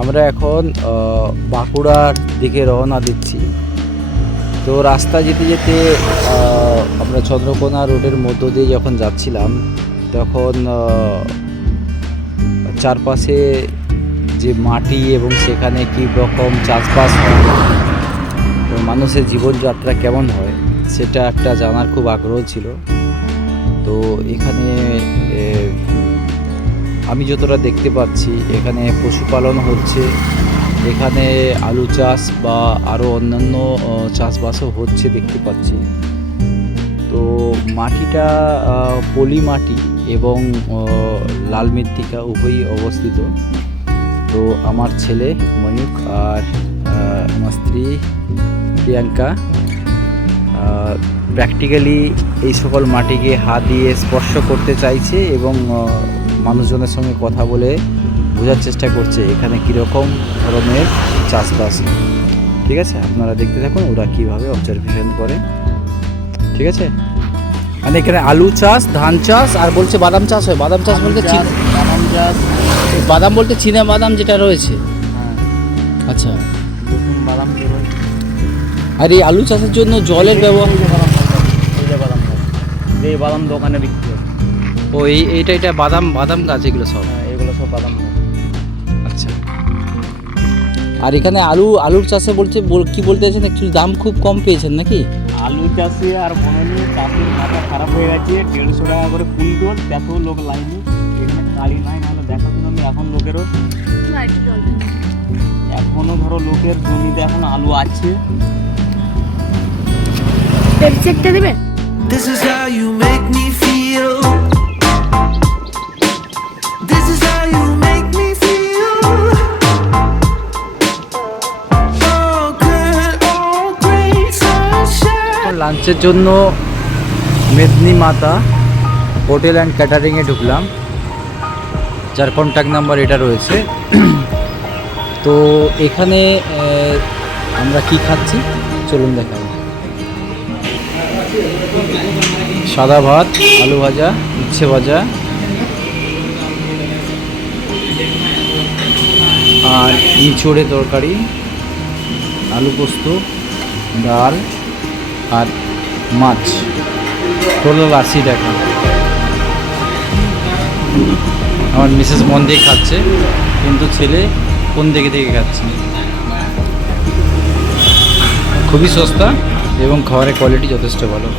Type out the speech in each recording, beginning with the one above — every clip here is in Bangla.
আমরা এখন বাঁকুড়ার দিকে রওনা দিচ্ছি। তো রাস্তা যেতে যেতে আমরা চন্দ্রকোনা রোডের মধ্য দিয়ে যখন যাচ্ছিলাম তখন চারপাশে যে মাটি এবং সেখানে কী রকম চাষবাস হয়, তো মানুষের জীবনযাত্রা কেমন হয় সেটা একটা জানার খুব আগ্রহ ছিল। তো এখানে আমি যতটা দেখতে পাচ্ছি এখানে পশুপালন হচ্ছে, এখানে আলু চাষ বা আরও অন্যান্য চাষবাসও হচ্ছে দেখতে পাচ্ছি। তো মাটিটা পলি মাটি এবং লাল মৃত্তিকা উভয়ই অবস্থিত। তো আমার ছেলে ময়ূক আর আমার স্ত্রী প্রিয়াঙ্কা প্র্যাকটিক্যালি এই সকল মাটিকে হাত দিয়ে স্পর্শ করতে চাইছে এবং মানুষজনের সঙ্গে কথা বলে বোঝার চেষ্টা করছে এখানে কীরকম ধরনের চাষবাস। ঠিক আছে, আপনারা দেখতে থাকুন ওরা কীভাবে অবজারভেশন করে। ঠিক আছে, মানে এখানে আলু চাষ, ধান চাষ আর বলছে বাদাম চাষ হয়। বাদাম চাষ বলতে বাদাম চাষ, বাদাম বলতে চীনা বাদাম যেটা রয়েছে। আচ্ছা, নতুন বাদাম বেরোয়। আর এই আলু চাষের জন্য জলের ব্যবহার, এই বাদাম দোকানে বিক্রি হয়। ও এইটা বাদাম গাছ এগুলো সব? এগুলো সব বাদাম গাছ। আচ্ছা, আর এখানে আলুর চাষে বলছে কি বলতে চাইছেন, অ্যাকচুয়ালি দাম খুব কম পেয়েছেন নাকি? আলু চাষে আর মনে নেই, চাষের মাথা খারাপ হয়ে গেছে। 150 টাকা করে কুইন্টল, এত লোক লাইনে। এখানে গাড়ি নাই, নাহলে দেখাশোনা আমি এখন লোকেরও এখনো ধরো লোকের জমিতে এখন আলু আছে। চেকটা দেবেন। This is how you make me feel. This is how you make me feel. Oh good, oh great sunshine. লাঞ্চের জন্য মেদিনী মাতা হোটেল অ্যান্ড ক্যাটারিংয়ে ঢুকলাম, যার কন্ট্যাক্ট নাম্বার এটা রয়েছে। তো এখানে আমরা কি খাচ্ছি চলুন দেখাবো। সাদা ভাত, আলু ভাজা, উচ্ছে ভাজা আর ইঁচড়ে তরকারি, আলু পোস্ত, ডাল আর মাছ, টোটাল 80 টাকা। আমার মিসেস মন দিয়ে খাচ্ছে, কিন্তু ছেলে কোন দিকে থেকে খাচ্ছে। খুবই সস্তা এবং খাবারের কোয়ালিটি যথেষ্ট ভালো।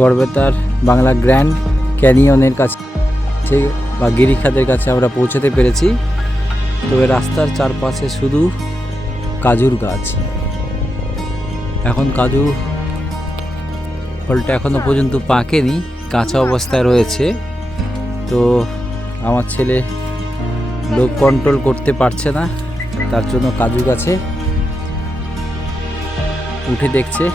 গড়বেতার বাংলা গ্র্যান্ড ক্যানিয়নের কাছে বা গিরিখাতের কাছে আমরা পৌঁছাতে পেরেছি। তবে রাস্তার চারপাশে শুধু কাজুর গাছ। এখন কাজু ফলটা এখনও পর্যন্ত পাকেনি, কাঁচা অবস্থায় রয়েছে। তো আমার ছেলে লোভ কন্ট্রোল করতে পারছে না, তার জন্য কাজু গাছে উঠে দেখছে।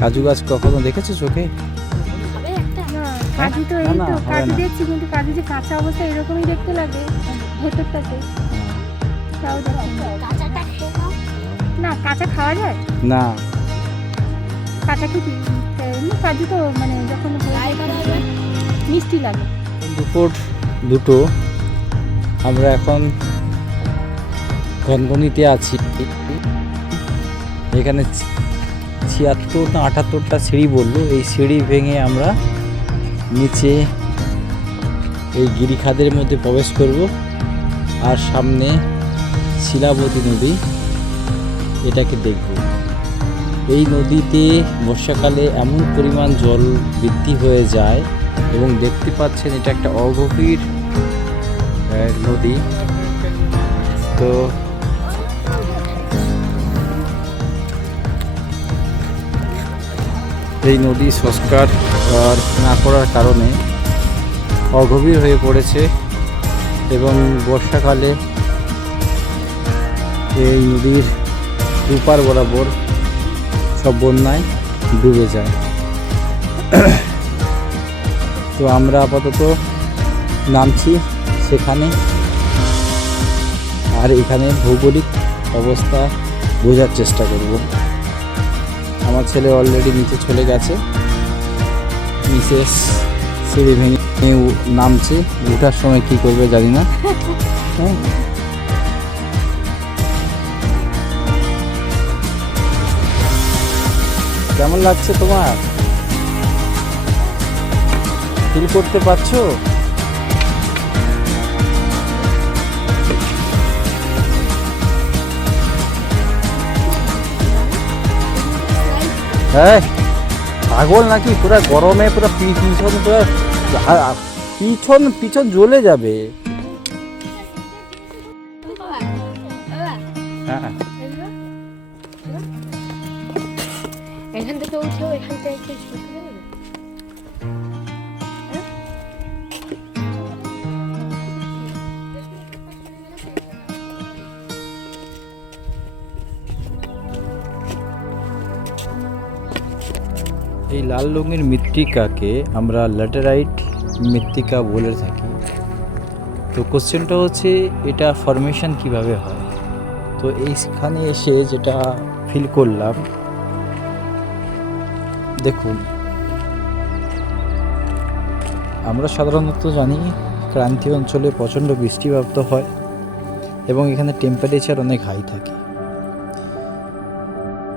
কাজু গাছ কখনো দেখেছো চোখে? কাজু তো এই না, তো হবে কাজু না। দেখছি, কিন্তু কাজু যে কাঁচা অবস্থা এরকমই দেখতে লাগে ভেতরটাতে। তাও দেখি না, কাঁচা খাওয়া যায় না, কাঁচা কি এমনি কাজু তো মানে যখন মিষ্টি লাগে। দুপুর 2টো, আমরা এখন গনগনিতে আছি। এখানে 76 না 78টা সিঁড়ি বললো, এই সিঁড়ি ভেঙে আমরা নিচে এই গিরিখাদের মধ্যে প্রবেশ করব। আর সামনে শিলাবতী নদী, এটাকে দেখব। এই নদীতে বর্ষাকালে এমন পরিমাণ জল বৃদ্ধি হয়ে যায় এবং দেখতে পাচ্ছেন এটা একটা অগভীর নদী। তো এই নদী সংস্কার না করার কারণে অগভীর হয়ে পড়েছে এবং বর্ষাকালে এই নদীর দুপার বরাবর সব বন্যায় ডুবে যায়। তো আমরা আপাতত নামছি সেখানে, আর এখানে ভৌগোলিক অবস্থা বোঝার চেষ্টা করব। আমার ছেলে অলরেডি নিচে চলে গেছে, মিসেস সিঁড়ি ভেঙে নামছে, ওঠার সময় কি করবে জানি না। হ্যাঁ, কেমন লাগছে তোমার? ফিল করতে পারছো? হ্যাঁ, পাগল নাকি? পুরো গরমে পুরো পিছন পুরো পিছন পিছন জ্বলে যাবে। হ্যাঁ, এখান থেকে উঠেও এখান থেকে ছুটে যাবে। এই লাল রঙের মৃত্তিকাকে আমরা ল্যাটেরাইট মৃত্তিকা বলে থাকি। তো কোশ্চেনটা হচ্ছে এটা ফরমেশন কিভাবে হয়। তো এইখানে এসে যেটা ফিল করলাম, দেখুন আমরা সাধারণত জানি ক্রান্তীয় অঞ্চলে প্রচণ্ড বৃষ্টিপ্রাপ্ত হয় এবং এখানে টেম্পারেচার অনেক হাই থাকে,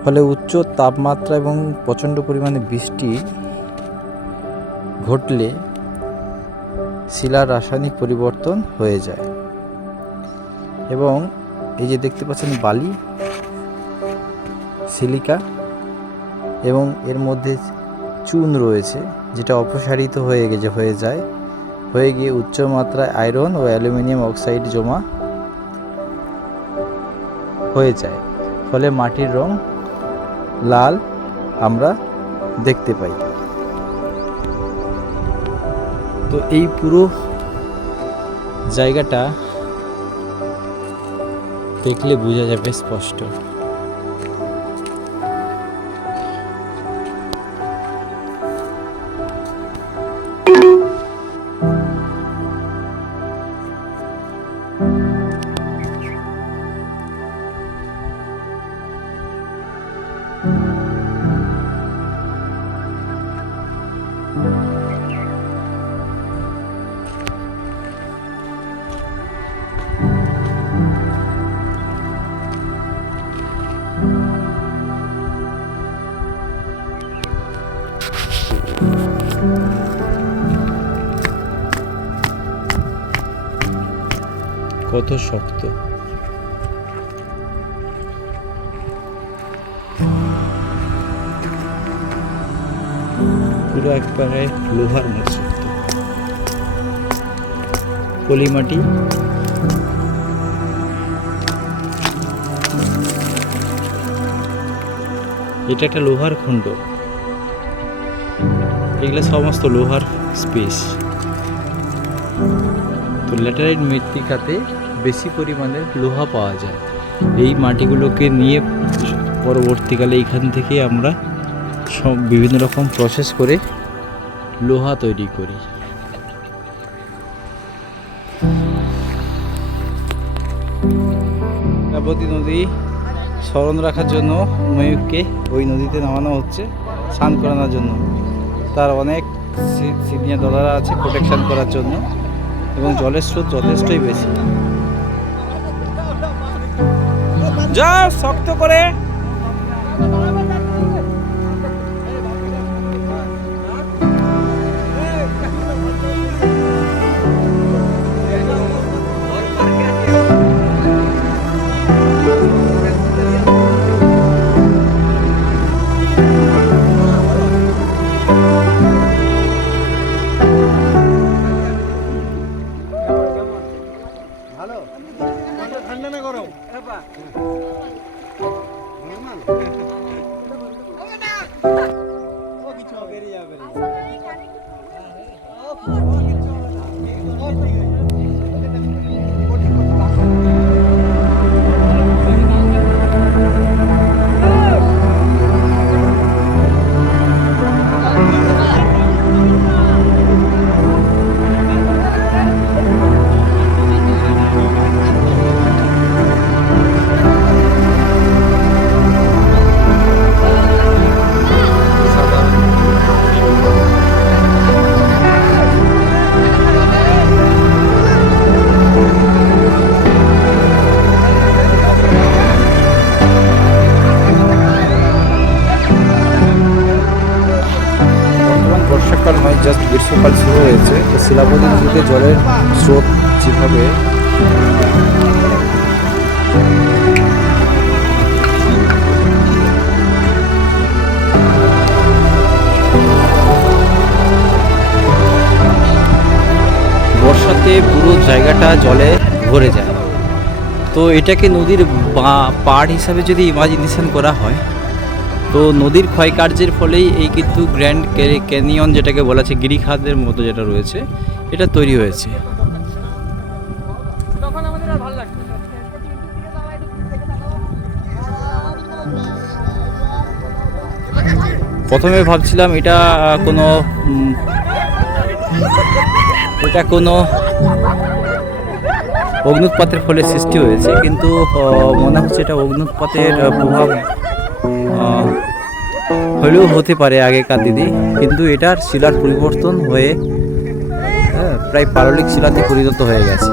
ফলে উচ্চ তাপমাত্রা এবং প্রচণ্ড পরিমাণে বৃষ্টি ঘটলে শিলার রাসায়নিক পরিবর্তন হয়ে যায় এবং এই যে দেখতে পাচ্ছেন বালি, সিলিকা এবং এর মধ্যে চুন রয়েছে, যেটা অপসারিত হয়ে গিয়ে উচ্চ মাত্রায় আয়রন ও অ্যালুমিনিয়াম অক্সাইড জমা হয়ে যায়, ফলে মাটির রং লাল আমরা দেখতে পাই। তো এই পুরো জায়গাটা দেখলে বোঝা যাবে স্পষ্ট। কত শক্ত! পুরো একবারে লোহার মতো শক্ত। পলিমাটি এটা একটা লোহার খণ্ড, এগুলো সমস্ত লোহার স্পেস। তো ল্যাটেরাইট মৃত্তিকাতে বেশি পরিমাণে লোহা পাওয়া যায়। এই মাটিগুলোকে নিয়ে পরবর্তীকালে এখান থেকে আমরা সব বিভিন্ন রকম প্রসেস করে লোহা তৈরি করি। কাবতী নদী স্মরণ রাখার জন্য ময়ূরকে ওই নদীতে নামানো হচ্ছে স্নান করানোর জন্য। তার অনেক সিনিয়র দাদারা আছে প্রোটেকশন করার জন্য এবং জলের স্রোত যথেষ্টই বেশি। যা শক্ত করে গ্রীষ্মকাল শুরু হয়েছে, তো শিলাবতী নদীতে জলের স্রোত যেভাবে বর্ষাতে পুরো জায়গাটা জলে ভরে যায়। তো এটাকে নদীর পাড় হিসাবে যদি ইমাজিনেশন করা হয়, তো নদীর ক্ষয়কার্যের ফলেই এই কিন্তু গ্র্যান্ড ক্যানিয়ন যেটাকে বলা আছে গিরিখাতের মতো যেটা রয়েছে এটা তৈরি হয়েছে। প্রথমে ভাবছিলাম এটা কোনো অগ্নুৎপাতের ফলে সৃষ্টি হয়েছে, কিন্তু মনে হচ্ছে এটা অগ্নুৎপাতের প্রভাব হলেও হতে পারে আগেকার দিনে, কিন্তু এটার শিলার পরিবর্তন হয়ে প্রায় পাললিক শিলাতে পরিণত হয়ে গেছে।